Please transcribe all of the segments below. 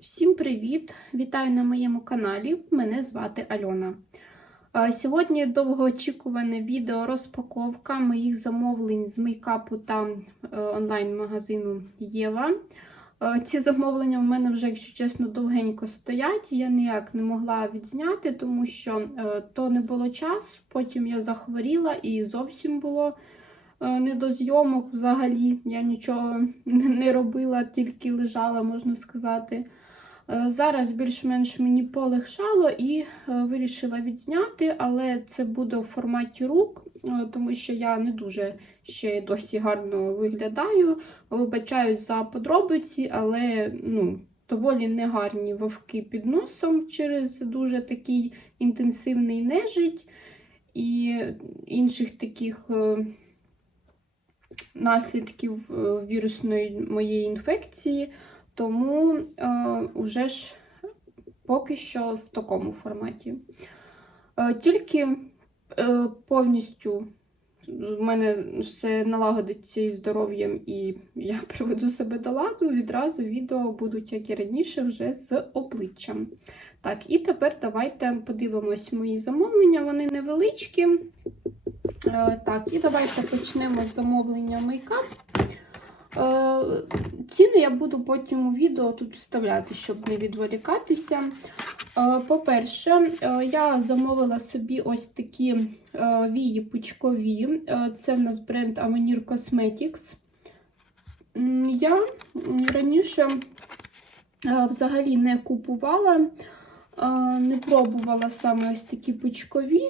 Всім привіт! Вітаю на моєму каналі. Мене звати Альона. Сьогодні довгоочікуване відео розпаковка моїх замовлень з мейкапу та е, онлайн-магазину Єва. Ці замовлення в мене вже, якщо чесно, довгенько стоять. Я ніяк не могла відзняти, тому що е, то не було часу. Потім я захворіла і зовсім було е, не до зйомок взагалі. Я нічого не робила, тільки лежала, можна сказати. Е, Зараз більш-менш мені полегшало і е, вирішила відзняти, але це буде в форматі рук, е, тому що я не дуже ще досі гарно виглядаю. Вибачаюсь за подробиці, але ну, доволі негарні вовки під носом через дуже такий інтенсивний нежить і інших таких наслідків вірусної моєї інфекції. Тому е, вже ж поки що в такому форматі. Е, тільки е, повністю в мене все налагодиться із здоров'ям, і я приведу себе до ладу. Відразу відео будуть, як і раніше, вже з обличчям. Так, і тепер давайте подивимось мої замовлення. Вони невеличкі. Е, так, і давайте почнемо з замовлення мейкап. Е, Ціни я буду потім у відео тут вставляти, щоб не відволікатися. Е, По-перше, е, я замовила собі ось такі вії пучкові. Це в нас бренд Avenir Cosmetics. Я раніше взагалі не купувала, не пробувала саме ось такі пучкові,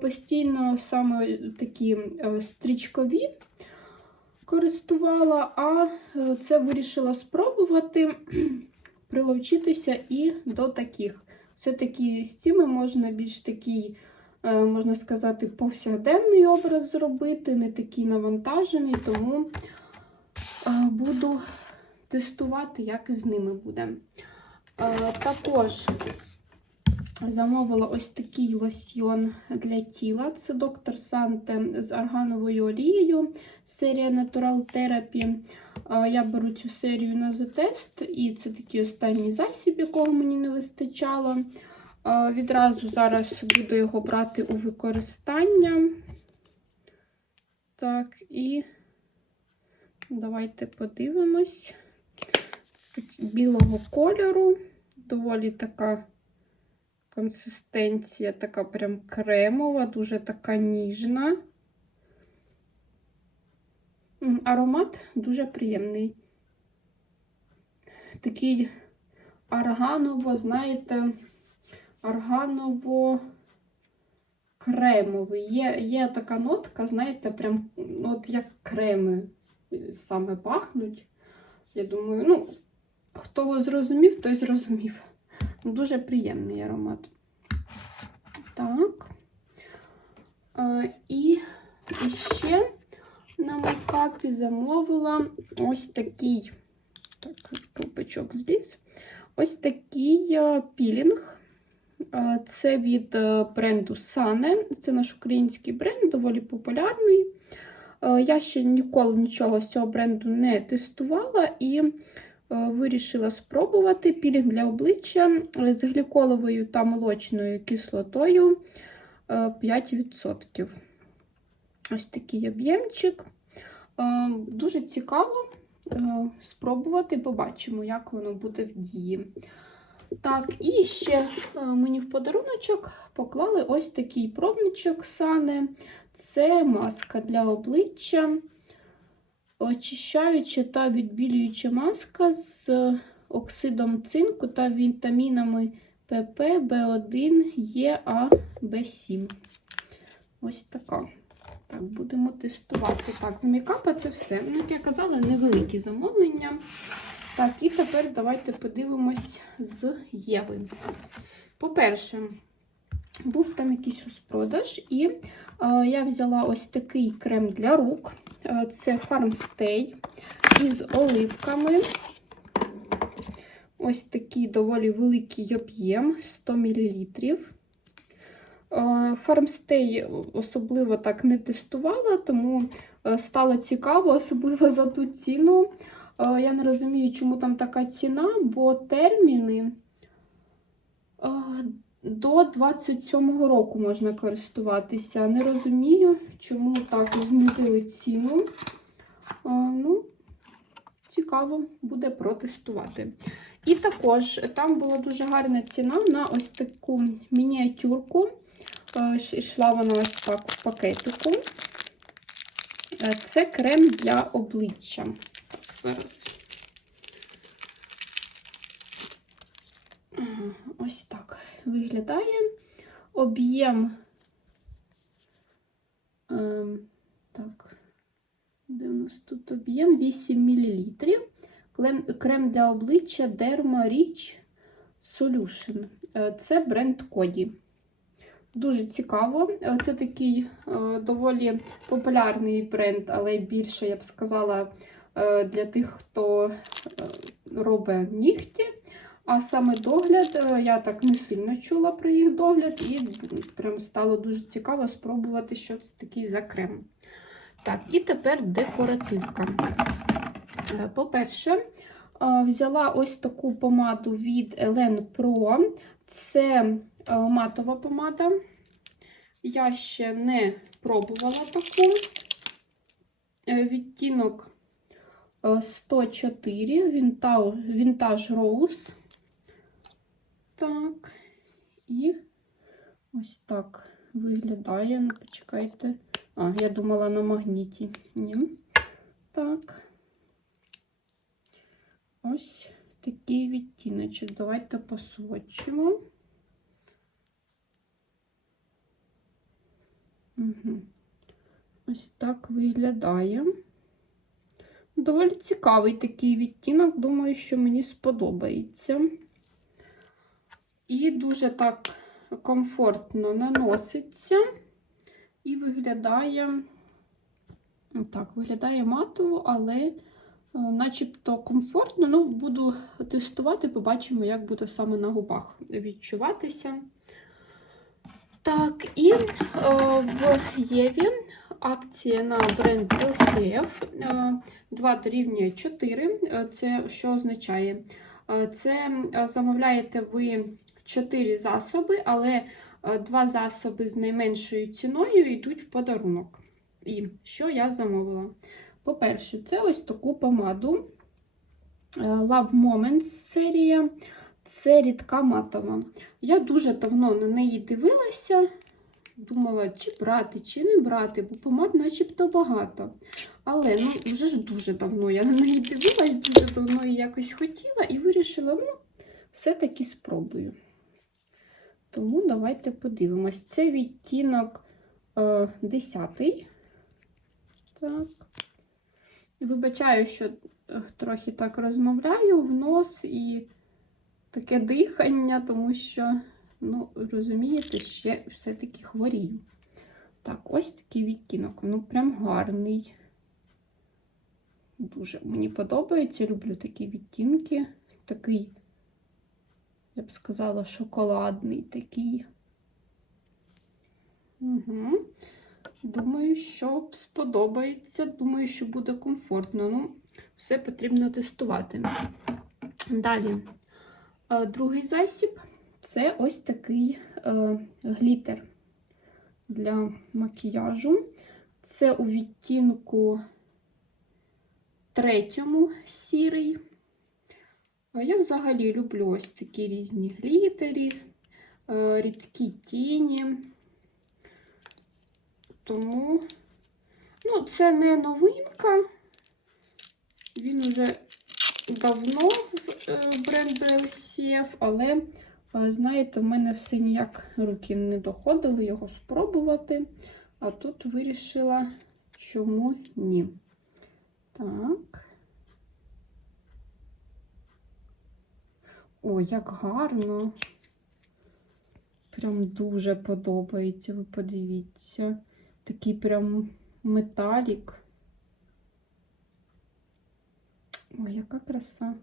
постійно саме такі стрічкові користувала, а е, це вирішила спробувати приловчитися і до таких. Все-таки з цими можна більш такий, е, можна сказати, повсякденний образ зробити, не такий навантажений, тому е, буду тестувати, як з ними буде. Також замовила ось такий лосьйон для тіла. Це доктор Санте з аргановою олією, серія Natural Therapy. Я беру цю серію на затест, і це такий останній засіб, якого мені не вистачало. Відразу зараз буду його брати у використання. Так, і давайте подивимось. Так, Білого кольору, доволі така консистенція, така прям кремова, дуже така ніжна. Аромат дуже приємний. Такий арганово, знаєте, арганово-кремовий. Є, є така нотка, знаєте, прям ну, от як креми саме пахнуть. Я думаю, ну, хто зрозумів, той зрозумів. Дуже приємний аромат. Так. І ще на мейкапі замовила ось такий так, колпачок зліз. Ось такий е, пілінг. Це від е, бренду Sane. Це наш український бренд, доволі популярний. Е, Я ще ніколи нічого з цього бренду не тестувала і вирішила спробувати пілінг для обличчя з гліколовою та молочною кислотою е, 5%. Ось такий об'ємчик. Е, Дуже цікаво е, спробувати, побачимо, як воно буде в дії. Так, і ще е, мені в подаруночок поклали ось такий пробничок Сане. Це маска для обличчя, очищаюча та відбілююча маска з оксидом цинку та вітамінами ПП, В1, Е, А, В7. Ось така. Так, будемо тестувати. Так, з мейкапа це все. Ну, як я казала, невеликі замовлення. Так, і тепер давайте подивимось з Єви. По-перше, був там якийсь розпродаж, і е, я взяла ось такий крем для рук. Е, це Farmstay із оливками. Ось такий доволі великий об'єм 100 мл. Farmstay особливо так не тестувала, тому е, стало цікаво, особливо за ту ціну. Е, Я не розумію, чому там така ціна, бо терміни до 27-го року можна користуватися. Не розумію, чому так знизили ціну. Е, Ну, цікаво буде протестувати. І також там була дуже гарна ціна на ось таку мініатюрку. Йшла вона ось так в пакетику. Е, Це крем для обличчя. Зараз. Ага, Ось так виглядає. Об'єм. ем, Так, де у нас тут об'єм? 8 мл. Крем, для обличчя Derma Rich Solution. Е, Це бренд Коді. Дуже цікаво. Е, Це такий е, доволі популярний бренд, але більше, я б сказала, е, для тих, хто е, робить нігті. А саме догляд, е, я так не сильно чула про їх догляд, і прям стало дуже цікаво спробувати, що це такий за крем. Так, і тепер декоративка. Е, По-перше, е, взяла ось таку помаду від Elen Pro. Це матова помада. Я ще не пробувала таку. Відтінок е, 104, Vintage, Vintage Rose. Так. І ось так виглядає. Ну, почекайте. А, я думала на магніті. Ні. Так. Ось такий відтіночок. Давайте посвочимо. Угу. Ось так виглядає. Доволі цікавий такий відтінок. Думаю, що мені сподобається. І дуже так комфортно наноситься. І виглядає, так, виглядає матово, але е, начебто комфортно. Ну, буду тестувати, побачимо, як буде саме на губах відчуватися. Так, і е, в Єві акція на бренд LCF е, 2 дорівнює 4. Е, Це що означає? Е, Це е, замовляєте ви 4 засоби, але е, два засоби з найменшою ціною йдуть в подарунок. І що я замовила? По-перше, це ось таку помаду е, Love Moments серія. Це рідка матова. Я дуже давно на неї дивилася, думала, чи брати, чи не брати, бо помад начебто багато. Але ну, вже ж дуже давно я на неї дивилась, дуже давно її якось хотіла і вирішила, ну, все-таки спробую. Тому давайте подивимось. Це відтінок е, 10. Так. Вибачаю, що е, трохи так розмовляю в нос і таке дихання, тому що, ну, розумієте, ще все-таки хворію. Так, ось такий відтінок. Ну, прям гарний. Дуже мені подобається. Люблю такі відтінки. Такий, я б сказала, шоколадний такий. Угу. Думаю, що сподобається. Думаю, що буде комфортно. Ну, все потрібно тестувати. Далі. Е, Другий засіб це ось такий е, глітер для макіяжу. Це у відтінку третьому сірий. Я взагалі люблю ось такі різні глітері, е, рідкі тіні. Тому, ну, це не новинка. Він вже давно в е, бренду LCF, але, е, знаєте, в мене все ніяк руки не доходили його спробувати. А тут вирішила, чому ні. Так. О, як гарно. Прям дуже подобається, ви подивіться. Такий прям металік. Ой, яка краса.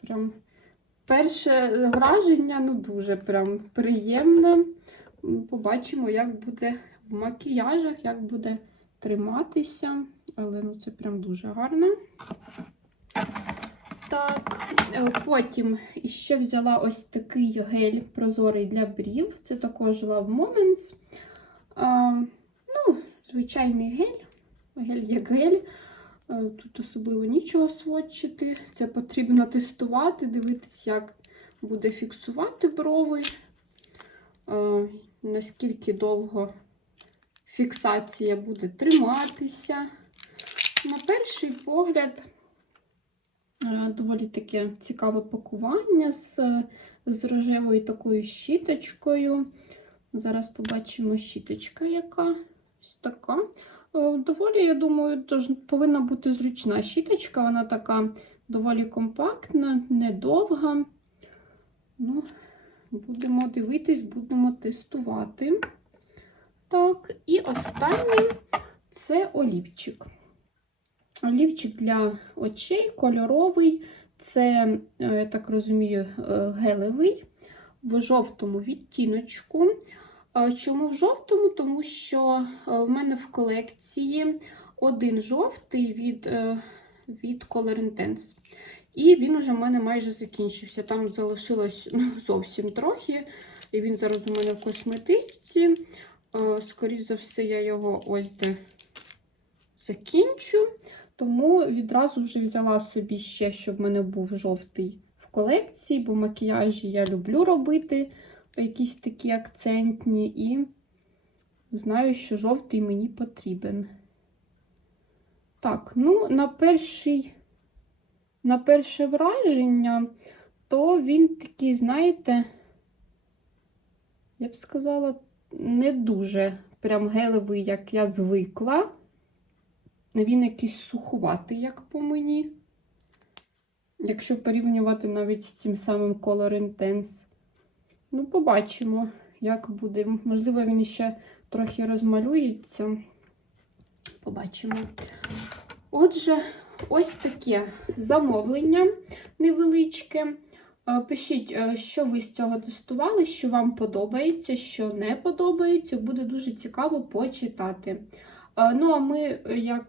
Прям перше враження, ну, дуже прям приємне. Побачимо, як буде в макіяжах, як буде триматися. але ну це прям дуже гарно. Так, е, потім ще взяла ось такий гель прозорий для брів. Це також Love Moments. А, ну, звичайний гель. Гель як гель. Е, Тут особливо нічого сводчити. Це потрібно тестувати, дивитись, як буде фіксувати брови, е, наскільки довго фіксація буде триматися. На перший погляд, доволі таке цікаве пакування з, з рожевою такою щіточкою. Зараз побачимо щіточка, яка ось така. Е, Доволі, я думаю, повинна бути зручна щіточка. Вона така доволі компактна, недовга. Ну, будемо дивитись, будемо тестувати. Так, і останнє це олівчик. Олівчик для очей кольоровий. Це, е, я так розумію, е, гелевий в жовтому відтіночку. Чому в жовтому? Тому що е, в мене в колекції один жовтий від, від Color Intense. І він уже в мене майже закінчився. Там залишилось ну, зовсім трохи. І він зараз у мене в косметичці. Скоріше за все, я його ось де закінчу. Тому відразу вже взяла собі ще, щоб в мене був жовтий в колекції, бо макіяжі я люблю робити якісь такі акцентні, і знаю, що жовтий мені потрібен. Так, ну, на перший, на перше враження, то він такий, знаєте, я б сказала, не дуже прям гелевий, як я звикла. Він якийсь сухуватий, як по мені. Якщо порівнювати навіть з тим самим Color Intense. Ну, побачимо, як буде. Можливо, він ще трохи розмалюється. Побачимо. Отже, ось таке замовлення невеличке. Е, Пишіть, е, що ви з цього тестували, що вам подобається, що не подобається. Буде дуже цікаво почитати. Е, Ну, а ми, е, як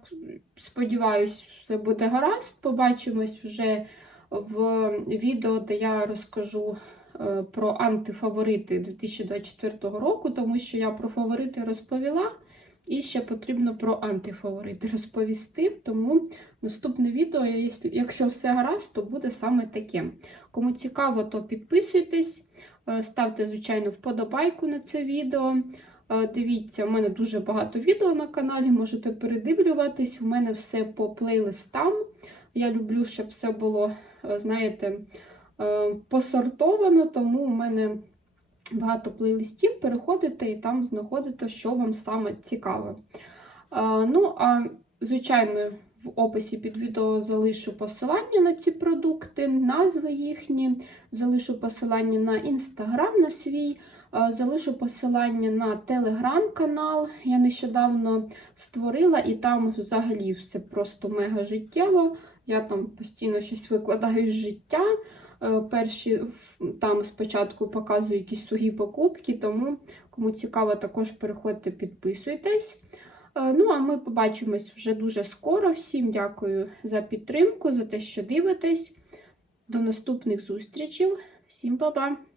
сподіваюсь, все буде гаразд. Побачимось вже в відео, де я розкажу е, про антифаворити 2024 року, тому що я про фаворити розповіла. І ще потрібно про антифаворити розповісти. Тому наступне відео, якщо- все гаразд, то буде саме таке. Кому цікаво, то підписуйтесь, ставте, звичайно, вподобайку на це відео. Е, Дивіться, у мене дуже багато відео на каналі, можете передивлюватись. У мене все по плейлистам. Я люблю, щоб все було, е, знаєте, е, посортовано, тому у мене багато плейлистів. Переходите і там знаходите, що вам саме цікаве. Ну, а звичайно, в описі під відео залишу посилання на ці продукти, назви їхні, залишу посилання на інстаграм на свій. Е, Залишу посилання на телеграм-канал. Я нещодавно створила, і там взагалі все просто мега життєво. Я там постійно щось викладаю з життя. Е, Перші там спочатку показую якісь свої покупки, тому кому цікаво, також переходьте, підписуйтесь. Е, Ну, а ми побачимось вже дуже скоро. Всім дякую за підтримку, за те, що дивитесь. До наступних зустрічей. Всім па-па!